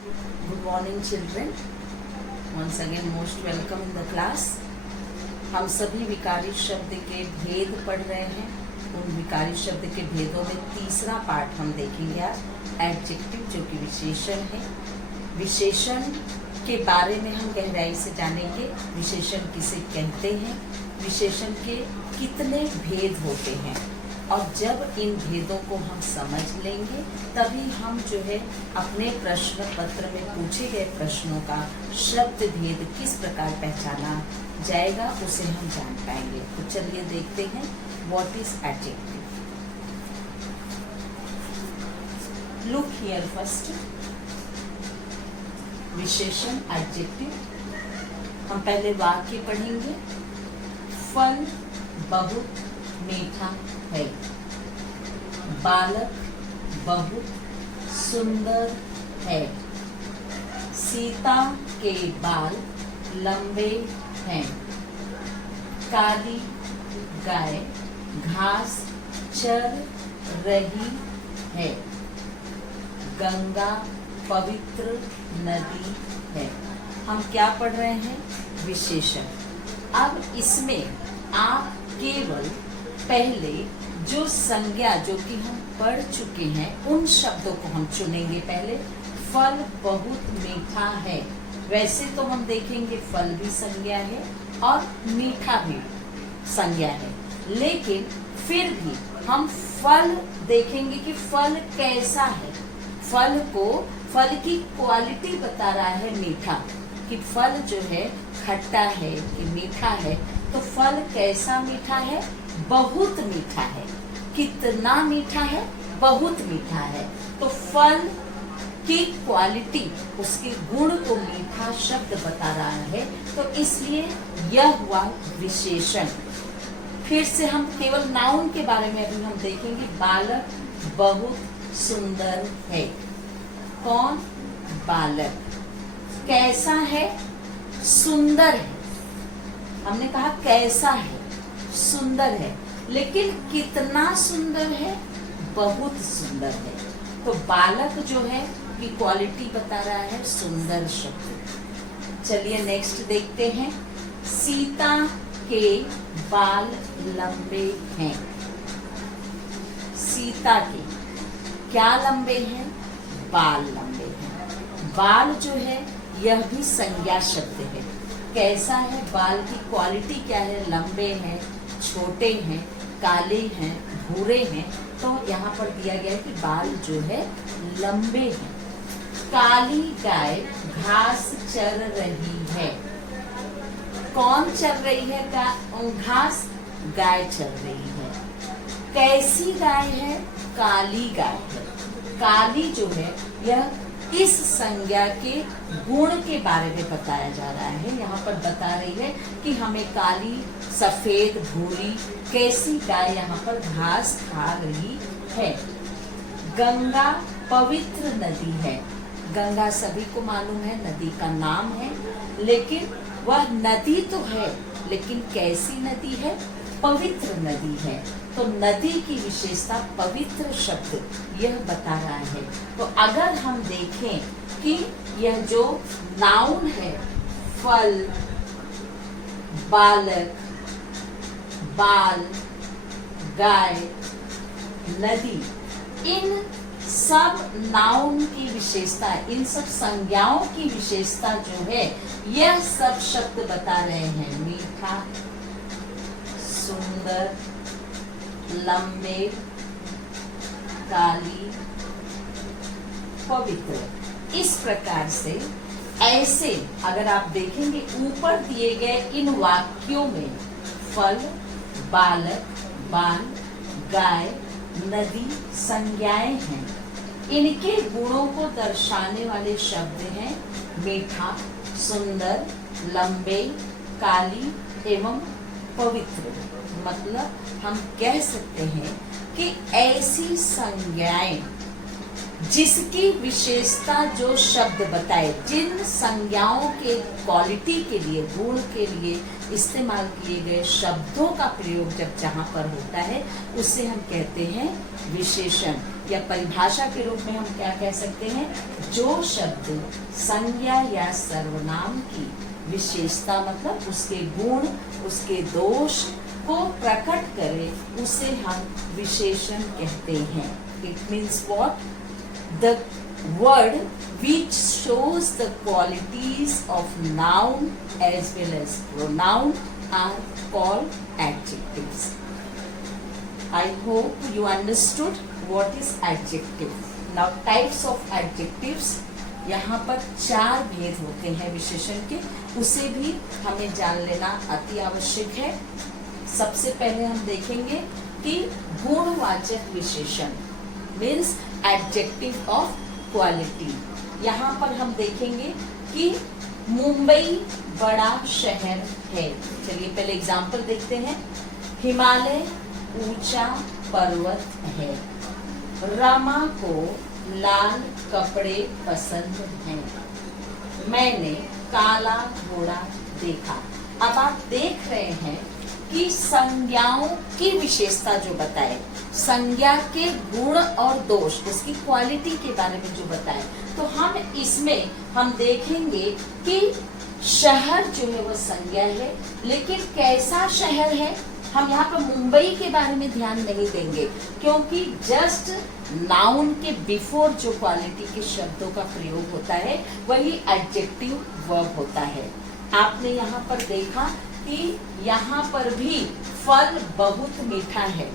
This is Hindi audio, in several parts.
Good morning children. Once again most welcome in the class. हम सभी विकारी शब्द के भेद पढ़ रहे हैं. उन विकारी शब्द के भेदों में तीसरा पार्ट हम देखेंगे आज एडजेक्टिव, जो कि विशेषण है. विशेषण के बारे में हम गहराई से जानेंगे. विशेषण किसे कहते हैं, विशेषण के कितने भेद होते हैं, और जब इन भेदों को हम समझ लेंगे तभी हम जो है अपने प्रश्न पत्र में पूछे गए प्रश्नों का शब्द भेद किस प्रकार पहचाना जाएगा उसे हम जान पाएंगे. तो चलिए देखते हैं what is adjective. Look here first. विशेषण एडजेक्टिव. हम पहले वाक्य पढ़ेंगे. फल बहुत मीठा है. बालक बहुत सुंदर है. सीता के बाल लंबे हैं. काली गाय घास चर रही है. गंगा पवित्र नदी है. हम क्या पढ़ रहे हैं? विशेषण. अब इसमें आप केवल पहले जो संज्ञा जो कि हम पढ़ चुके हैं उन शब्दों को हम चुनेंगे. पहले फल बहुत मीठा है. वैसे तो हम देखेंगे फल भी संज्ञा है और मीठा भी संज्ञा है, लेकिन फिर भी हम फल देखेंगे कि फल कैसा है. फल की क्वालिटी बता रहा है मीठा, कि फल जो है खट्टा है कि मीठा है. तो फल कैसा मीठा है? बहुत मीठा है. कितना मीठा है? बहुत मीठा है. तो फल की क्वालिटी, उसके गुण को मीठा शब्द बता रहा है, तो इसलिए यह हुआ विशेषण. फिर से हम केवल नाउन के बारे में अभी हम देखेंगे. बालक बहुत सुंदर है. कौन? बालक. कैसा है? सुंदर है. हमने कहा कैसा है? सुंदर है. लेकिन कितना सुंदर है? बहुत सुंदर है. तो बालक जो है की क्वालिटी बता रहा है सुंदर शब्द. चलिए नेक्स्ट देखते हैं. सीता के बाल लंबे हैं. सीता के क्या लंबे हैं? बाल लंबे हैं. बाल जो है यह भी संज्ञा शब्द है. कैसा है? बाल की क्वालिटी क्या है? लंबे हैं, छोटे हैं, काले हैं, भूरे हैं. तो यहाँ पर दिया गया है कि बाल जो है लंबे हैं. काली गाय घास चर रही है. कौन चर रही है घास? गाय चर रही है. कैसी गाय है? काली गाय है. काली जो है यह इस संज्ञा के गुण के बारे में बताया जा रहा है. यहाँ पर बता रही है कि हमें काली, सफेद, भूरी कैसी गाय यहाँ पर घास खा रही है. गंगा पवित्र नदी है. गंगा सभी को मालूम है नदी का नाम है, लेकिन वह नदी तो है, लेकिन कैसी नदी है? पवित्र नदी है. तो नदी की विशेषता पवित्र शब्द यह बता रहा है. तो अगर हम देखें कि यह जो नाउन है, फल, बालक, बाल, गाय, नदी, इन सब नाउन की विशेषता, इन सब संज्ञाओं की विशेषता जो है यह सब शब्द बता रहे हैं. मीठा, सुंदर, लंबे, काली, पवित्र. इस प्रकार से ऐसे अगर आप देखेंगे ऊपर दिए गए इन वाक्यों में फल, बालक, बाल, गाय, नदी संज्ञाएं हैं. इनके गुणों को दर्शाने वाले शब्द हैं मीठा, सुंदर, लंबे, काली एवं पवित्र. मतलब हम कह सकते हैं कि ऐसी संज्ञाएं जिसकी विशेषता जो शब्द बताए, जिन संज्ञाओं के क्वालिटी के लिए, गुण के लिए इस्तेमाल किए गए शब्दों का प्रयोग जब जहां पर होता है उसे हम कहते हैं विशेषण। या परिभाषा के रूप में हम क्या कह सकते हैं, जो शब्द संज्ञा या सर्वनाम की विशेषता मतलब उसके गुण, उसके दोष को प्रकट करे उसे हम विशेषण कहते हैं। It means what? The word which shows the qualities of noun as well as pronoun are called adjectives. I hope you understood what is adjective. Now types of adjectives, यहाँ पर 4 भेद होते हैं विशेषण के, उसे भी हमें जान लेना अति आवश्यक है। सबसे पहले हम देखेंगे कि गुणवाचक विशेषण मीन्स एडजेक्टिव ऑफ क्वालिटी। यहाँ पर हम देखेंगे कि मुंबई बड़ा शहर है। चलिए पहले एग्जाम्पल देखते हैं। हिमालय ऊंचा पर्वत है। रमा को लाल कपड़े पसंद हैं। मैंने काला घोड़ा देखा। अब आप देख रहे हैं कि संज्ञाओं की विशेषता जो बताए, संज्ञा के गुण और दोष, उसकी क्वालिटी के बारे में जो बताए, तो हम इसमें हम देखेंगे कि शहर जो है वह संज्ञा है, लेकिन कैसा शहर है हम यहाँ पर मुंबई के बारे में ध्यान नहीं देंगे, क्योंकि जस्ट नाउन के बिफोर जो क्वालिटी के शब्दों का प्रयोग होता है वही एडजेक्टिव वर्ब होता है। आपने यहाँ पर देखा कि यहाँ पर भी फल बहुत मीठा है।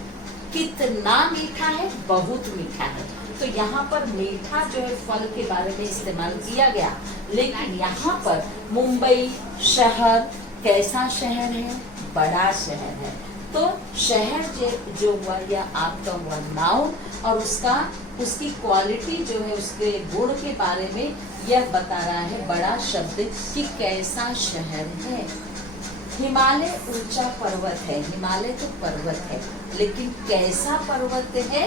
कितना मीठा है? बहुत मीठा है। तो यहाँ पर मीठा जो है फल के बारे में इस्तेमाल किया गया, लेकिन यहाँ पर मुंबई शहर कैसा शहर है? बड़ा शहर है। तो शहर जो हुआ या आपका हुआ नाउन, और उसकी क्वालिटी जो है, उसके गुण के बारे में यह बता रहा है बड़ा शब्द कि कैसा शहर है। हिमालय ऊंचा पर्वत है। हिमालय तो पर्वत है, लेकिन कैसा पर्वत है?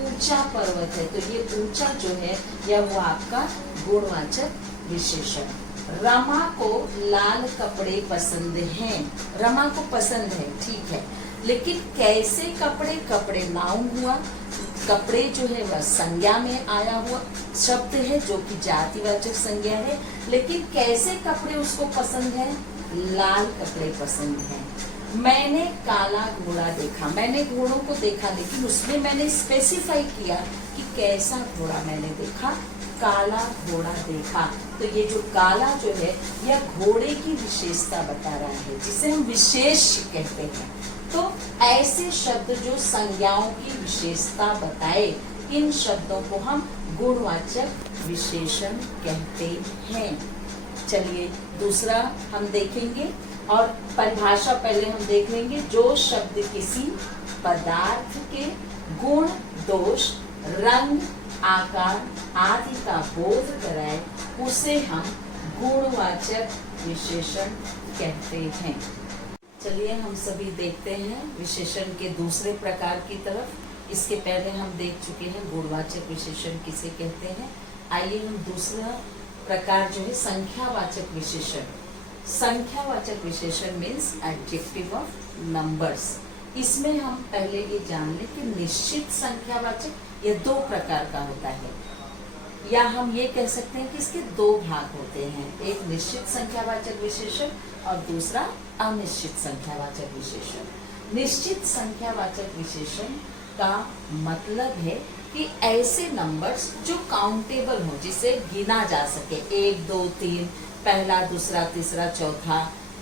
ऊंचा पर्वत है। तो ये ऊंचा जो है यह वो आपका गुणवाचक विशेषण। रमा को लाल कपड़े पसंद हैं। रमा को पसंद है, ठीक है, लेकिन कैसे कपड़े? कपड़े नाउन हुआ, कपड़े जो है वह संज्ञा में आया हुआ शब्द है जो कि जातिवाचक संज्ञा है, लेकिन कैसे कपड़े उसको पसंद है? लाल कपड़े पसंद हैं। मैंने काला घोड़ा देखा। मैंने घोड़ों को देखा, लेकिन उसमें मैंने स्पेसिफाई किया कि कैसा घोड़ा मैंने देखा? काला घोड़ा देखा। तो ये जो काला जो है यह घोड़े की विशेषता बता रहा है, जिसे हम विशेष कहते हैं। तो ऐसे शब्द जो संज्ञाओं की विशेषता बताए, इन शब्दों को हम गुणवाचक विशेषण कहते हैं। चलिए दूसरा हम देखेंगे, और परिभाषा पहले हम देख लेंगे। जो शब्द किसी पदार्थ के गुण, दोष, रंग, आकार आदि का बोध कराए उसे हम गुणवाचक विशेषण कहते हैं। चलिए हम सभी देखते हैं विशेषण के दूसरे प्रकार की तरफ। इसके पहले हम देख चुके हैं गुणवाचक विशेषण किसे कहते हैं। आइए हम दूसरा प्रकार जो है संख्यावाचक विशेषण। संख्यावाचक विशेषण मीन्स एडजेक्टिव ऑफ नंबर्स। इसमें हम पहले ये जान लें कि निश्चित संख्यावाचक ये 2 प्रकार का होता है, या हम ये कह सकते हैं कि इसके 2 भाग होते हैं। एक निश्चित संख्यावाचक विशेषण और दूसरा अनिश्चित संख्यावाचक विशेषण। निश्चित संख्यावाचक विशेषण का मतलब है कि ऐसे नंबर्स जो काउंटेबल हो, जिसे गिना जा सके। 1, 2, 3, पहला, दूसरा, तीसरा, चौथा,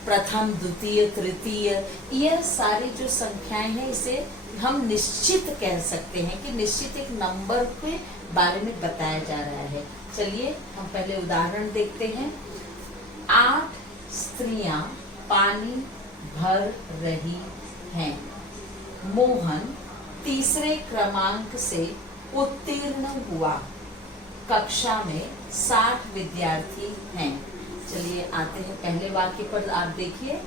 प्रथम, द्वितीय, तृतीय, यह सारी जो संख्याएं हैं इसे हम निश्चित कह सकते हैं कि निश्चित एक नंबर के बारे में बताया जा रहा है। चलिए हम पहले उदाहरण देखते हैं। 8 स्त्रियां पानी भर रही हैं। मोहन तीसरे क्रमांक से उत्तीर्ण हुआ। कक्षा में 60 विद्यार्थी हैं। चलिए आते हैं पहले वाक्य पर। आप देखिए,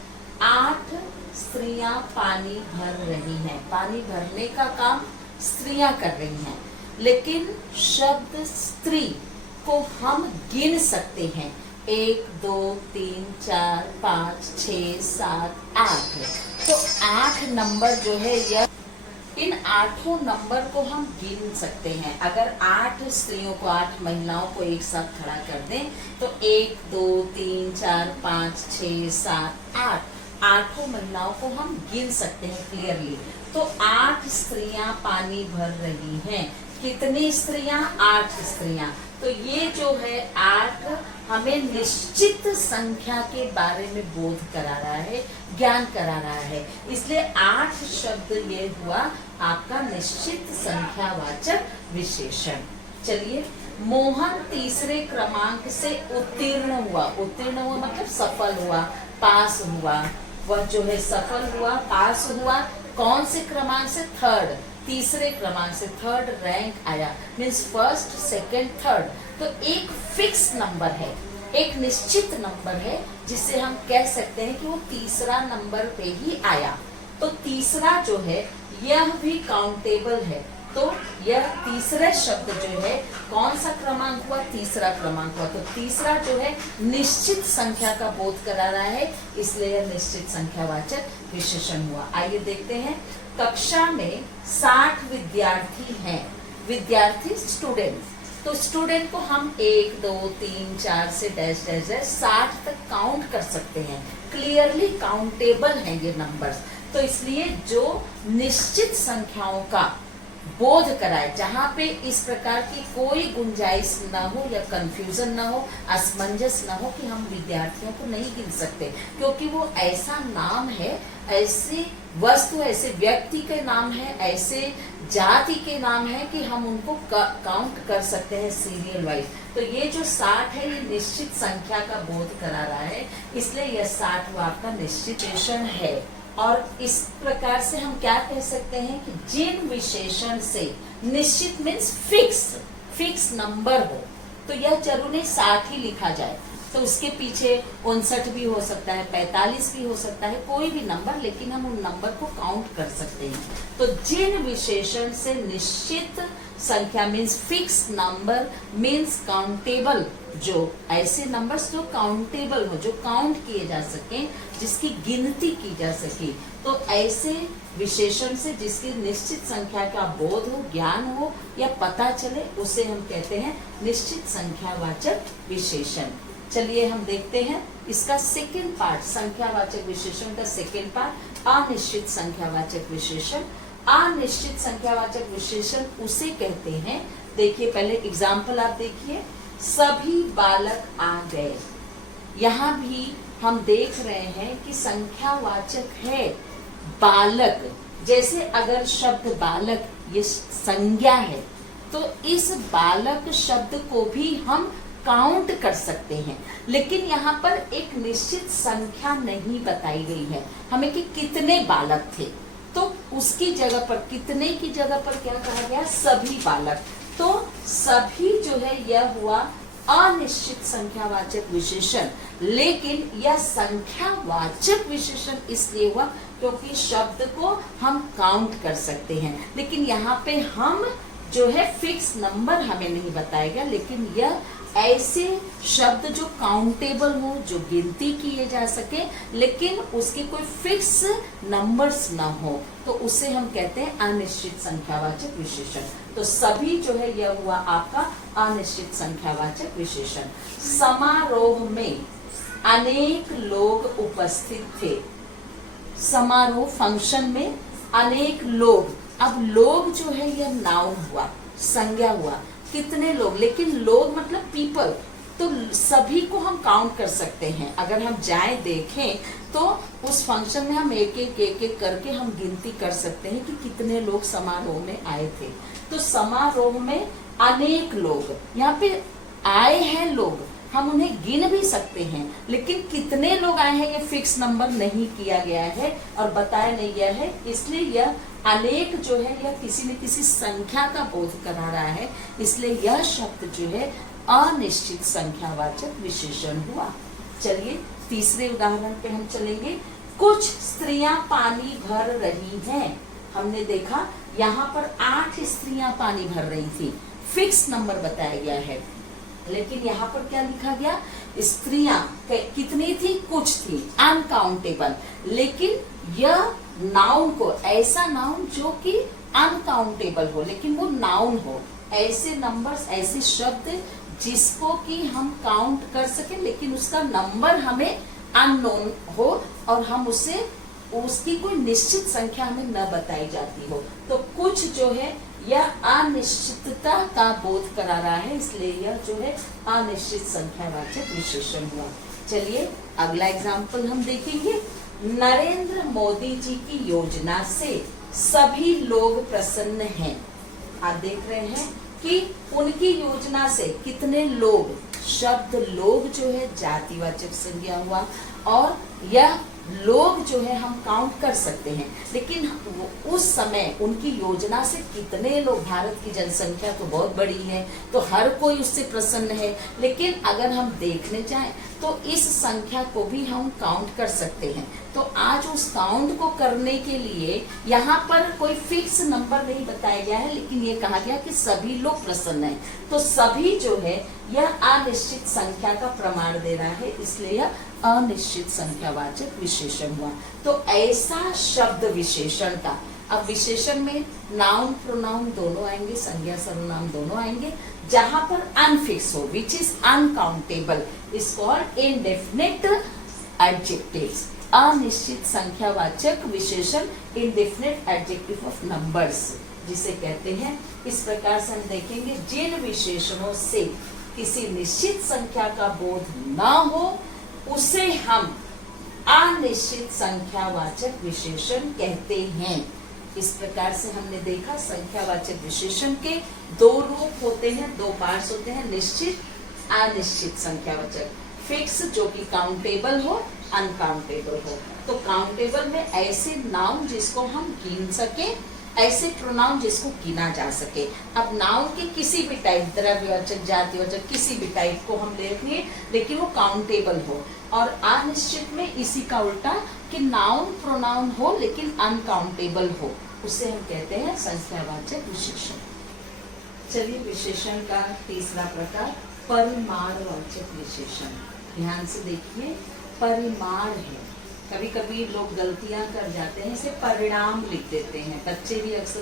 8 स्त्रियां पानी भर रही हैं। पानी भरने का काम स्त्रियां कर रही हैं। लेकिन शब्द स्त्री को हम गिन सकते हैं। 1 2 3 4 5 6 7 8। तो 8 नंबर जो है यह, इन 8 नंबर को हम गिन सकते हैं। अगर 8 स्त्रियों को, 8 महिलाओं को एक साथ खड़ा कर दें तो 1 2 3 4 5 6 7 8, 8 महिलाओं को हम गिन सकते हैं क्लियरली। तो 8 स्त्रियां पानी भर रही हैं। कितनी स्त्रियां? 8 स्त्रियां। तो ये जो है 8 हमें निश्चित संख्या के बारे में बोध करा रहा है, ज्ञान करा रहा है। इसलिए 8 शब्द ये हुआ आपका निश्चित संख्यावाचक विशेषण। चलिए, मोहन तीसरे क्रमांक से उत्तीर्ण हुआ। उत्तीर्ण हुआ मतलब सफल हुआ, पास हुआ। वह जो है सफल हुआ, पास हुआ। कौन से क्रमांक से? 3rd, तीसरे क्रमांक से 3rd रैंक आया। Means 1st, 2nd, 3rd। तो एक फिक्स नंबर है, एक निश्चित नंबर है, जिससे हम कह सकते हैं कि वो तीसरा नंबर पे ही आया। तो तीसरा जो है यह भी काउंटेबल है। तो यह तीसरा शब्द जो है कौन सा क्रमांक हुआ? तीसरा क्रमांक हुआ। तो तीसरा जो है निश्चित संख्या का बोध करा रहा है, इसलिए यह निश्चित संख्यावाचक विशेषण हुआ। आइए देखते हैं। कक्षा में 60 विद्यार्थी हैं। विद्यार्थी स्टूडेंट। तो स्टूडेंट को हम 1 2 3 4 से डैश डैश डैश 60 तक काउंट कर सकते हैं। क्लियरली काउंटेबल हैं ये नंबर्स। तो इसलिए जो निश्चित संख्याओं का बोध कराए, जहाँ पे इस प्रकार की कोई गुंजाइश ना हो या कंफ्यूजन ना हो, असमंजस ना हो कि हम विद्यार्थियों को नहीं गिन सकते, क्योंकि वो ऐसा नाम है, ऐसी वस्तु, ऐसे व्यक्ति के नाम है, ऐसे जाति के नाम है कि हम उनको काउंट कर सकते हैं सीरियल वाइज। तो ये जो 60 है ये निश्चित संख्या का बोध करा रहा है, इसलिए यह 60 आपका निश्चित विशेषण है। और इस प्रकार से हम क्या कह सकते हैं कि जिन विशेषण से निश्चित मीन्स फिक्स नंबर हो, तो यह जरूर नहीं 60 ही लिखा जाए। तो उसके पीछे 59 भी हो सकता है, 45 भी हो सकता है, कोई भी नंबर, लेकिन हम उन नंबर को काउंट कर सकते हैं। तो जिन विशेषण से निश्चित संख्या means fix number means countable, जो ऐसे नंबर्स जो काउंटेबल हो, जो काउंट किए जा सके, जिसकी गिनती की जा सके, तो ऐसे विशेषण से जिसकी निश्चित संख्या का बोध हो, ज्ञान हो या पता चले, उसे हम कहते हैं निश्चित संख्यावाचक विशेषण। चलिए हम देखते हैं इसका सेकेंड पार्ट, संख्यावाचक विशेषण का सेकेंड पार्ट, अनिश्चित संख्यावाचक विशेषण। अनिश्चित संख्यावाचक विशेषण उसे कहते हैं, देखिए पहले एग्जाम्पल आप देखिए, सभी बालक आ गए। यहाँ भी हम देख रहे हैं कि संख्यावाचक है बालक। जैसे अगर शब्द बालक ये संज्ञा है, तो इस बालक शब्द को भी हम काउंट कर सकते हैं, लेकिन यहाँ पर एक निश्चित संख्या नहीं बताई गई है हमें कि कितने बालक थे। तो उसकी जगह पर, कितने की जगह पर क्या कहा गया? सभी बालक। तो सभी जो है यह हुआ अनिश्चित संख्यावाचक विशेषण, लेकिन यह संख्यावाचक विशेषण इसलिए हुआ क्योंकि शब्द को हम काउंट कर सकते हैं। लेकिन यहाँ पे हम जो है फिक्स नंबर हमें नहीं बताएगा, लेकिन यह ऐसे शब्द जो काउंटेबल हो, जो गिनती किए जा सके, लेकिन उसके कोई फिक्स नंबर्स ना हो, तो उसे हम कहते हैं अनिश्चित संख्यावाचक विशेषण। तो सभी जो है यह हुआ आपका अनिश्चित संख्यावाचक विशेषण। समारोह में अनेक लोग उपस्थित थे। समारोह फंक्शन में अनेक लोग, अब लोग जो है यह नाउन हुआ, संज्ञा हुआ, कितने लोग, लेकिन लोग मतलब पीपल, तो सभी को हम काउंट कर सकते हैं। अगर हम जाएं देखें तो उस फंक्शन में हम एक एक करके हम गिनती कर सकते हैं कि कितने लोग समारोह में आए थे। तो समारोह में अनेक लोग, यहाँ पे आए हैं लोग, हम उन्हें गिन भी सकते हैं, लेकिन कितने लोग आए हैं ये फिक्स नंबर नहीं किया गया है और बताया नहीं गया है, इसलिए यह अनेक जो है यह किसी न किसी संख्या का बोध करा रहा है, इसलिए यह शब्द जो है अनिश्चित संख्यावाचक विशेषण हुआ। चलिए तीसरे उदाहरण पे हम चलेंगे। कुछ स्त्रियां पानी भर रही हैं। हमने देखा यहाँ पर 8 स्त्रियां पानी भर रही थी, फिक्स नंबर बताया गया है। लेकिन यहाँ पर क्या लिखा गया, स्त्रियां कितनी थी, कुछ थी, अनकाउंटेबल। लेकिन यह नाउन को, ऐसा नाउन जो कि अनकाउंटेबल हो लेकिन वो नाउन हो, ऐसे नंबर्स, ऐसे शब्द जिसको कि हम काउंट कर सके लेकिन उसका नंबर हमें अननोन हो और हम उसे, उसकी कोई निश्चित संख्या हमें न बताई जाती हो। तो कुछ जो है यह अनिश्चितता का बोध करा रहा है, इसलिए यह जो है अनिश्चित संख्यावाचक विशेषण हुआ। चलिए अगला एग्जाम्पल हम देखेंगे। नरेंद्र मोदी जी की योजना से सभी लोग प्रसन्न हैं। आप देख रहे हैं कि उनकी योजना से कितने लोग, शब्द लोग जो है जातिवाचक संज्ञा हुआ और यह लोग जो है हम काउंट कर सकते हैं, लेकिन उस समय उनकी योजना से कितने लोग, भारत की जनसंख्या तो बहुत बड़ी है तो हर कोई उससे प्रसन्न है, लेकिन अगर हम देखने जाएं तो इस संख्या को भी हम काउंट कर सकते हैं। तो आज उस काउंट को करने के लिए यहाँ पर कोई फिक्स नंबर नहीं बताया गया है, लेकिन ये कहा गया कि सभी लोग प्रसन्न हैं। तो सभी जो है यह अनिश्चित संख्या का प्रमाण दे रहा है, इसलिए यह अनिश्चित संख्यावाचक विशेषण हुआ। तो ऐसा शब्द विशेषण का, अब विशेषण में नाउन प्रोनाउन दोनों आएंगे, संज्ञा सर्वनाम दोनों आएंगे, जहां पर अनफिक्स हो, which is uncountable, is called indefinite adjectives. अनिश्चित संख्यावाचक विशेषण, इंडेफिनिट एडजेक्टिव ऑफ नंबर्स जिसे कहते हैं। इस प्रकार से हम देखेंगे जिन विशेषणों से किसी निश्चित संख्या का बोध न हो उसे हम अनिश्चित संख्यावाचक विशेषण कहते हैं। इस प्रकार से हमने देखा संख्यावाचक विशेषण के दो रूप होते हैं, दो पार्ट्स होते हैं, निश्चित, अनिश्चित संख्यावाचक। फिक्स जो कि काउंटेबल हो, अनकाउंटेबल हो। तो काउंटेबल में ऐसे नाउन जिसको हम गिन सके, ऐसे प्रोनाउन जिसको गिना जा सके। अब नाउन के किसी भी टाइप, द्रव्यवाचक, जातिवाचक, किसी भी टाइप को हम ले लिए लेकिन वो काउंटेबल हो। और अनिश्चित में इसी का उल्टा कि नाउन प्रोनाउन हो लेकिन अनकाउंटेबल हो, उसे हम कहते हैं संख्यावाचक विशेषण। चलिए विशेषण का तीसरा प्रकार परिमाणवाचक विशेषण। ध्यान से देखिए, परिमाण है। कभी कभी लोग गलतियां कर जाते हैं, इसे परिणाम लिख देते हैं, बच्चे भी अक्सर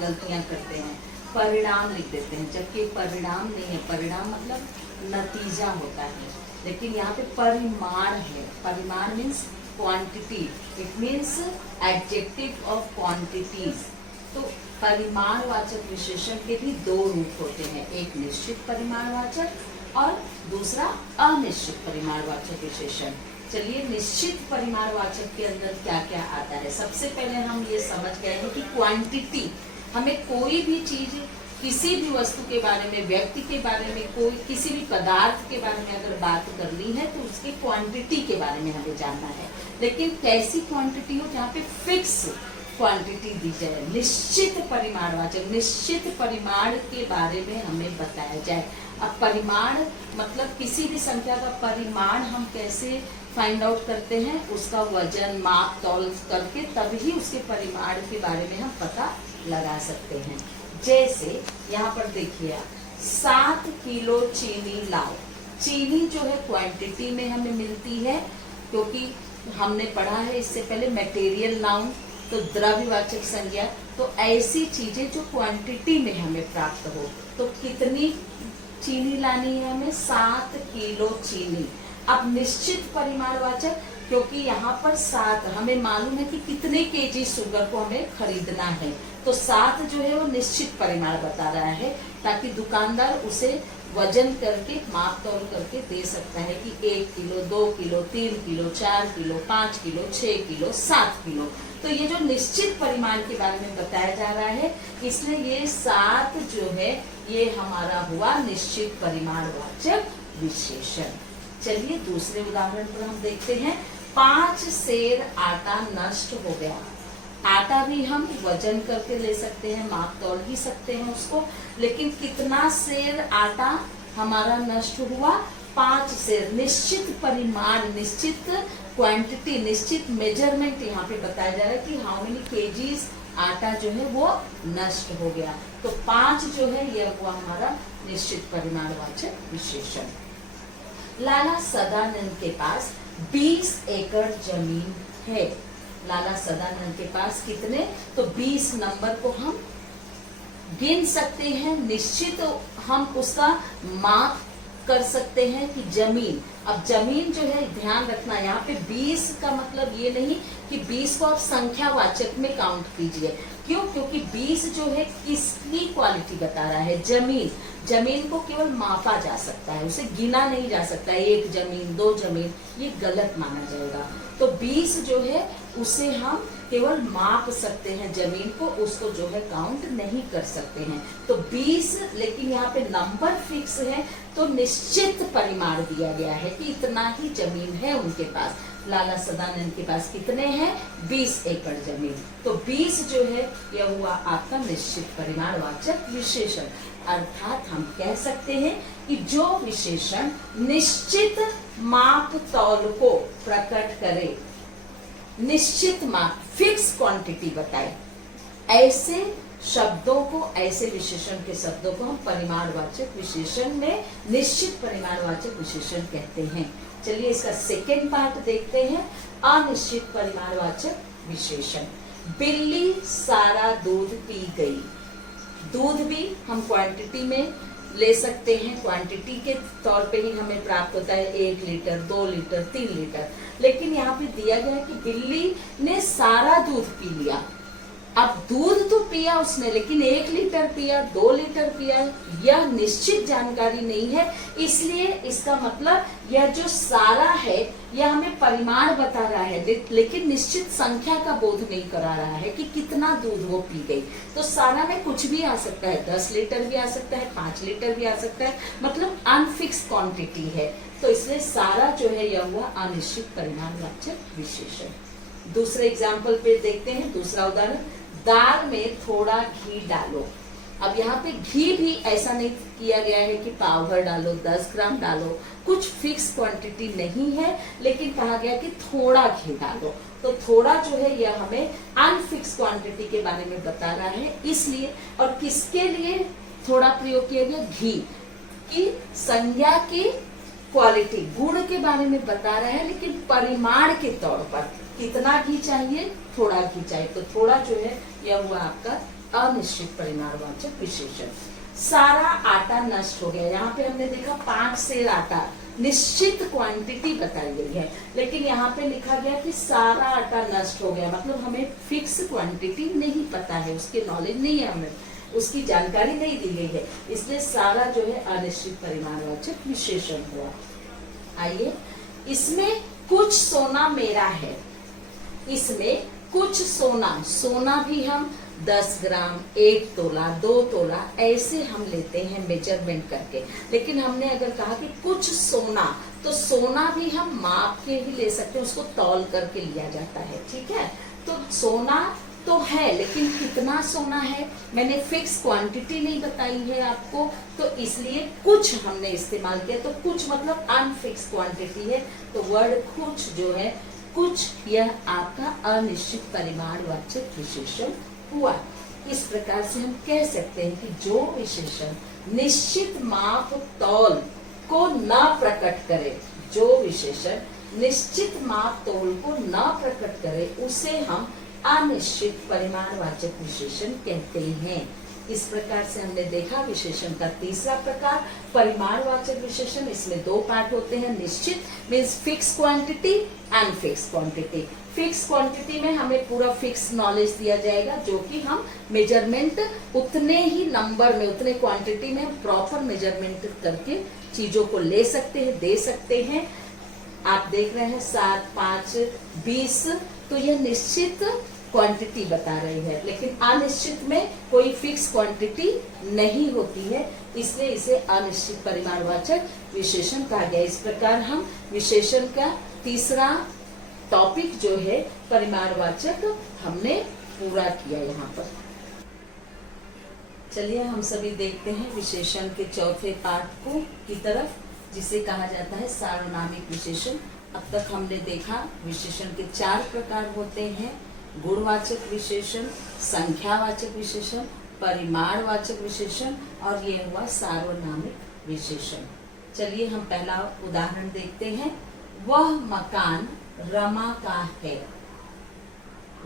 गलतियां करते हैं, परिणाम लिख देते हैं, जबकि परिणाम नहीं है। परिणाम मतलब नतीजा होता है, लेकिन यहाँ पे परिमाण है। परिमाण means quantity, it means adjective of quantities. तो परिमाणवाचक विशेषण के भी दो रूप होते हैं, एक निश्चित परिमाणवाचक और दूसरा अनिश्चित परिमाणवाचक विशेषण। चलिए निश्चित परिमाणवाचक के अंदर क्या क्या आता है। सबसे पहले हम ये समझ गए हैं कि क्वांटिटी, हमें कोई भी चीज, किसी भी वस्तु के बारे में, व्यक्ति के बारे में, कोई किसी भी पदार्थ के बारे में अगर बात करनी है तो उसकी क्वांटिटी के बारे में हमें जानना है। लेकिन कैसी क्वांटिटी हो, जहाँ पे फिक्स क्वांटिटी दी जाए। निश्चित परिमाणवाचक, निश्चित परिमाण के बारे में हमें बताया जाए। अब परिमाण मतलब किसी भी संख्या का परिमाण हम कैसे फाइंड आउट करते हैं, उसका वजन, माप, तौल करके तभी उसके परिमाण के बारे में हम पता लगा सकते हैं। जैसे यहाँ पर देखिए 7 किलो चीनी लाओ। चीनी जो है क्वांटिटी में हमें मिलती है, क्योंकि हमने पढ़ा है इससे पहले मटेरियल नाउन, तो द्रव्यवाचक संज्ञा। तो ऐसी चीजें जो क्वांटिटी में हमें प्राप्त हो, तो कितनी चीनी लानी है हमें, 7 किलो चीनी। अब निश्चित परिमाणवाचक, क्योंकि यहाँ पर 7 हमें मालूम है कि कितने केजी शुगर को हमें खरीदना है, तो 7 जो है वो निश्चित परिमाण बता रहा है, ताकि दुकानदार उसे वजन करके, माप तौल करके दे सकता है कि 1 kilo, 2 kilo, 3 kilo, 4 kilo, 5 kilo, 6 kilo, 7 kilo. तो ये जो निश्चित परिमाण के बारे में बताया जा रहा है, इसलिए ये 7 जो है ये हमारा हुआ निश्चित परिमाणवाचक विशेषण। चलिए दूसरे उदाहरण पर हम देखते हैं। 5 सेर आटा नष्ट हो गया। आटा भी हम वजन करके ले सकते हैं, माप तौल भी सकते हैं उसको, लेकिन कितना सेर आटा हमारा नष्ट हुआ, 5 सेर। निश्चित परिमाण, निश्चित क्वांटिटी, निश्चित मेजरमेंट यहाँ पे बताया जा रहा है कि हाउ मेनी केजीज आटा जो है वो नष्ट हो गया। तो 5 जो है यह हुआ हमारा निश्चित परिमाणवाचक विशेषण। लाला सदानंद के पास 20 एकड़ जमीन है। लाला सदानंद के पास कितने, तो 20 नंबर को हम गिन सकते हैं। निश्चित हम उसका माप कर सकते हैं कि जमीन, अब जमीन जो है ध्यान रखना यहाँ पे 20 का मतलब ये नहीं कि 20 को आप संख्यावाचक में काउंट कीजिए। क्यों? क्योंकि 20 जो है किसकी क्वालिटी बता रहा है, जमीन। जमीन को केवल मापा जा सकता है, उसे गिना नहीं जा सकता। 1 जमीन 2 जमीन ये गलत माना जाएगा। तो 20 जो है उसे हम केवल माप सकते हैं जमीन को, उसको जो है काउंट नहीं कर सकते हैं। तो 20, लेकिन यहाँ पे नंबर फिक्स है तो निश्चित परिमाण दिया गया है कि इतना ही जमीन है उनके पास। लाला सदानंद के पास कितने हैं, 20 एकड़ जमीन। तो 20 जो है यह हुआ आपका निश्चित परिमाणवाचक विशेषण। अर्थात हम कह सकते हैं कि जो विशेषण निश्चित माप तौल को प्रकट करे, निश्चित माप फिक्स क्वांटिटी बताए, ऐसे शब्दों को, ऐसे विशेषण के शब्दों को हम परिमाणवाचक विशेषण में निश्चित परिमाणवाचक विशेषण कहते हैं। चलिए इसका सेकेंड पार्ट देखते हैं, अनिश्चित परिमाणवाचक विशेषण। बिल्ली सारा दूध पी गई। दूध भी हम क्वांटिटी में ले सकते हैं, क्वांटिटी के तौर पे ही हमें प्राप्त होता है 1 लीटर 2 लीटर 3 लीटर। लेकिन यहाँ पे दिया गया है कि बिल्ली ने सारा दूध पी लिया। अब दूध तो पिया उसने, लेकिन 1 लीटर पिया 2 लीटर पिया, यह निश्चित जानकारी नहीं है। इसलिए इसका मतलब यह जो सारा है यह हमें परिमाण बता रहा है, लेकिन निश्चित संख्या का बोध नहीं करा रहा है कि कितना दूध वो पी गई। तो सारा में कुछ भी आ सकता है, 10 लीटर भी आ सकता है, 5 लीटर भी आ सकता है, मतलब अनफिक्स क्वांटिटी है। तो इसलिए सारा जो है यह हुआ अनिश्चित परिमाणवाचक विशेषण। दूसरे एग्जाम्पल पे देखते हैं, दूसरा उदाहरण, दाल में थोड़ा घी डालो। अब यहाँ पे घी भी ऐसा नहीं किया गया है कि पाव भर डालो, 10 ग्राम डालो, कुछ फिक्स क्वांटिटी नहीं है, लेकिन कहा गया कि थोड़ा घी डालो। तो थोड़ा जो है यह हमें अनफिक्स क्वांटिटी के बारे में बता रहा है, इसलिए। और किसके लिए थोड़ा प्रयोग किया गया, घी की संज्ञा की क्वालिटी, गुण के बारे में बता रहा है, लेकिन परिमाण के तौर पर कितना घी चाहिए, थोड़ा घी चाहिए। तो थोड़ा जो है यह हुआ आपका अनिश्चित परिमाणवाचक विशेषण। सारा आटा नष्ट हो गया। यहाँ पे हमने देखा 5 सेर आटा, निश्चित क्वांटिटी बताई गई है, लेकिन यहाँ पे लिखा गया कि सारा आटा नष्ट हो गया, मतलब हमें फिक्स क्वांटिटी नहीं पता है, उसके नॉलेज नहीं है, हमें उसकी जानकारी नहीं दी गई है, इसलिए सारा जो है अनिश्चित परिमाणवाचक विशेषण हुआ। आइए, इसमें कुछ सोना मेरा है। इसमें कुछ सोना, सोना भी हम 10 ग्राम 1 तोला 2 तोला ऐसे हम लेते हैं मेजरमेंट करके, लेकिन हमने अगर कहा कि कुछ सोना, तो सोना भी हम माप के ही ले सकते हैं, उसको तौल करके लिया जाता है, ठीक है। तो सोना तो है, लेकिन कितना सोना है मैंने फिक्स क्वांटिटी नहीं बताई है आपको, तो इसलिए कुछ हमने इस्तेमाल किया। तो कुछ मतलब अनफिक्स क्वांटिटी है, तो वर्ड कुछ जो है, कुछ, यह आपका अनिश्चित परिमाणवाचक विशेषण हुआ। इस प्रकार से हम कह सकते हैं कि जो विशेषण निश्चित माप तौल को न प्रकट करे, जो विशेषण निश्चित माप तौल को न प्रकट करे, उसे हम अनिश्चित परिमाणवाचक विशेषण कहते हैं। इस प्रकार से हमने देखा विशेषण का तीसरा प्रकार परिमाणवाचक विशेषण। इसमें 2 पार्ट होते हैं, निश्चित means fix quantity, unfix quantity. Fix quantity में हमें पूरा फिक्स नॉलेज दिया जाएगा, जो कि हम मेजरमेंट उतने ही नंबर में, उतने क्वांटिटी में प्रॉपर मेजरमेंट करके चीजों को ले सकते हैं, दे सकते हैं। आप देख रहे हैं 7, 5, 20, तो यह निश्चित क्वांटिटी बता रही है, लेकिन अनिश्चित में कोई फिक्स क्वांटिटी नहीं होती है, इसलिए इसे अनिश्चित परिमाणवाचक विशेषण कहा गया। इस प्रकार हम विशेषण का तीसरा टॉपिक जो है परिमाणवाचक हमने पूरा किया यहाँ पर। चलिए हम सभी देखते हैं विशेषण के चौथे पार्ट को की तरफ, जिसे कहा जाता है सार्वनामिक विशेषण। अब तक हमने देखा विशेषण के 4 प्रकार होते हैं, गुणवाचक विशेषण, संख्यावाचक विशेषण, परिमाणवाचक विशेषण और ये हुआ सार्वनामिक विशेषण। चलिए हम पहला उदाहरण देखते हैं। वह मकान रमा का है।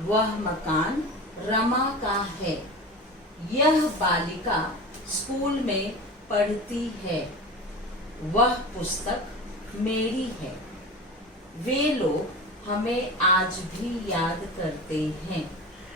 वह मकान रमा का है। यह बालिका स्कूल में पढ़ती है। वह पुस्तक मेरी है। वे लोग हमें आज भी याद करते हैं।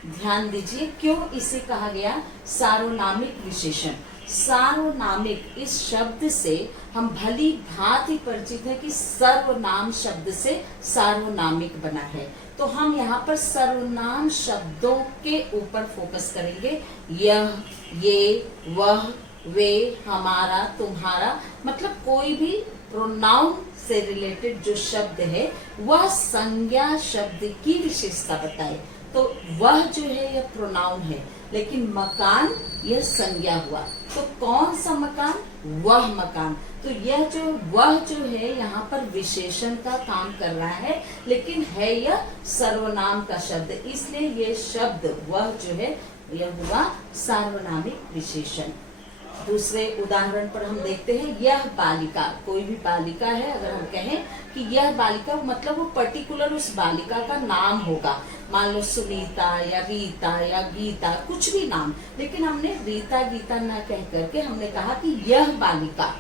ध्यान दीजिए क्यों इसे कहा गया सार्वनामिक विशेषण। सार्वनामिक इस शब्द से हम भली भांति परिचित है कि सर्वनाम शब्द से सार्वनामिक बना है। तो हम यहाँ पर सर्वनाम शब्दों के ऊपर फोकस करेंगे। यह, ये, वह, वे, हमारा, तुम्हारा, मतलब कोई भी प्रोनाउन से रिलेटेड जो शब्द है वह संज्ञा शब्द की विशेषता बताए। तो वह जो है यह प्रोनाउन है, लेकिन मकान यह संज्ञा हुआ। तो कौन सा मकान? वह मकान। तो यह जो वह जो है यहाँ पर विशेषण का काम कर रहा है, लेकिन है यह सर्वनाम का शब्द, इसलिए ये शब्द वह जो है यह हुआ सार्वनामिक विशेषण। दूसरे उदाहरण पर हम देखते हैं। यह बालिका, कोई भी बालिका है, अगर हम कहें कि यह बालिका, मतलब वो पर्टिकुलर उस बालिका का नाम होगा। मान लो सुनीता या रीता या गीता, कुछ भी नाम, लेकिन हमने रीता गीता ना कह करके हमने कहा कि यह बालिका,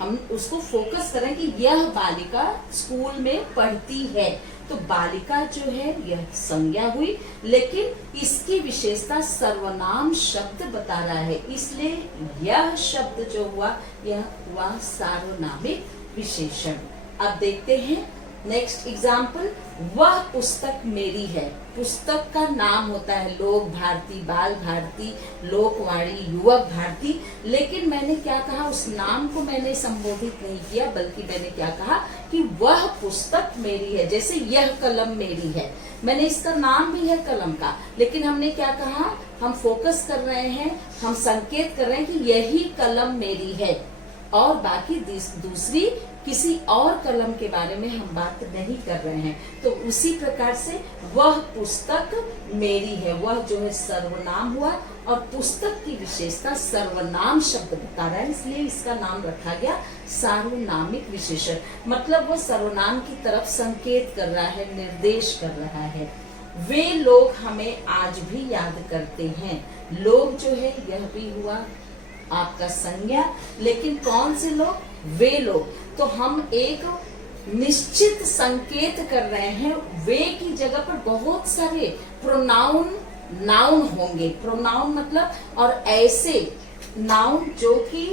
हम उसको फोकस करें कि यह बालिका स्कूल में पढ़ती है। तो बालिका जो है यह संज्ञा हुई, लेकिन इसकी विशेषता सर्वनाम शब्द बता रहा है, इसलिए यह शब्द जो हुआ यह हुआ सार्वनामिक विशेषण। अब देखते हैं नेक्स्ट एग्जाम्पल। वह पुस्तक मेरी है। पुस्तक का नाम होता है लोक भारती, बाल भारती, लोकवाणी, युवक भारती, लेकिन मैंने क्या कहा, उस नाम को मैंने संबोधित नहीं किया, बल्कि मैंने क्या कहा कि वह पुस्तक मेरी है। जैसे यह कलम मेरी है, मैंने इसका नाम भी है कलम का, लेकिन हमने क्या कहा, हम फोकस कर रहे हैं, हम संकेत कर रहे हैं कि यही कलम मेरी है, और बाकी दूसरी किसी और कलम के बारे में हम बात नहीं कर रहे हैं। तो उसी प्रकार से वह पुस्तक मेरी है, वह जो है सर्वनाम हुआ, और पुस्तक की विशेषता सर्वनाम शब्द बता रहा है, इसलिए इसका नाम रखा गया सार्वनामिक विशेषण। मतलब वह सर्वनाम की तरफ संकेत कर रहा है, निर्देश कर रहा है। वे लोग हमें आज भी याद करते हैं। लोग जो है यह भी हुआ आपका संज्ञा, लेकिन कौन से लोग? वे लोग। तो हम एक निश्चित संकेत कर रहे हैं, वे की जगह पर बहुत सारे प्रोनाउन नाउन होंगे। प्रोनाउन मतलब, और ऐसे नाउन जो कि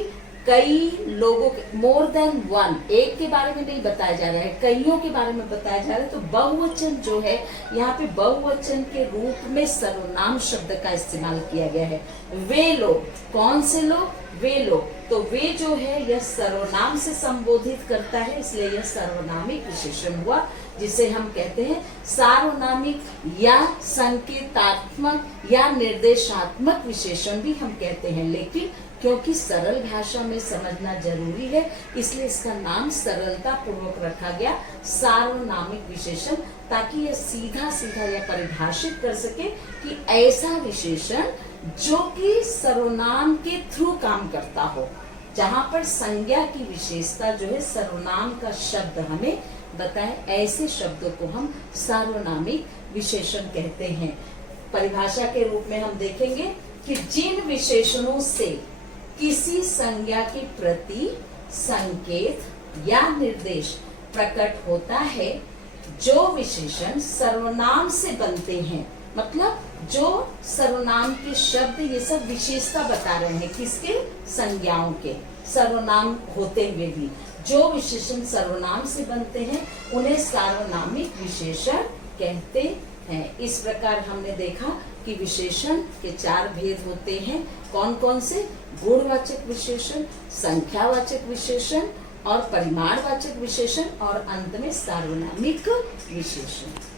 कई लोगों के, मोर देन वन, एक के बारे में नहीं बताया जा रहा है, कईयों के बारे में बताया जा रहा है। तो बहुवचन जो है यहाँ पे बहुवचन के रूप में सर्वनाम शब्द का इस्तेमाल किया गया है। वे लोग, कौन से लोग? वे लोग। तो वे जो है यह सर्वनाम से संबोधित करता है, इसलिए यह सर्वनामिक विशेषण हुआ, जिसे हम कहते हैं सार्वनामिक या संकेतात्मक या निर्देशात्मक विशेषण भी हम कहते हैं। लेकिन क्योंकि सरल भाषा में समझना जरूरी है, इसलिए इसका नाम सरलता पूर्वक रखा गया सार्वनामिक विशेषण, ताकि यह सीधा सीधा यह परिभाषित कर सके कि ऐसा विशेषण जो कि सर्वनाम के थ्रू काम करता हो, जहां पर संज्ञा की विशेषता जो है सर्वनाम का शब्द हमें बताए, ऐसे शब्दों को हम सार्वनामिक विशेषण कहते हैं। परिभाषा के रूप में हम देखेंगे कि जिन विशेषणों से किसी संज्ञा के प्रति संकेत या निर्देश प्रकट होता है, जो विशेषण सर्वनाम से बनते हैं, मतलब जो सर्वनाम के शब्द ये सब विशेषता बता रहे हैं, किसके? संज्ञाओं के। सर्वनाम होते हुए भी जो विशेषण सर्वनाम से बनते हैं उन्हें सार्वनामिक विशेषण कहते हैं। इस प्रकार हमने देखा कि विशेषण के 4 भेद होते हैं। कौन कौन से? गुणवाचक विशेषण, संख्यावाचक विशेषण और परिमाणवाचक विशेषण, और अंत में सार्वनामिक विशेषण।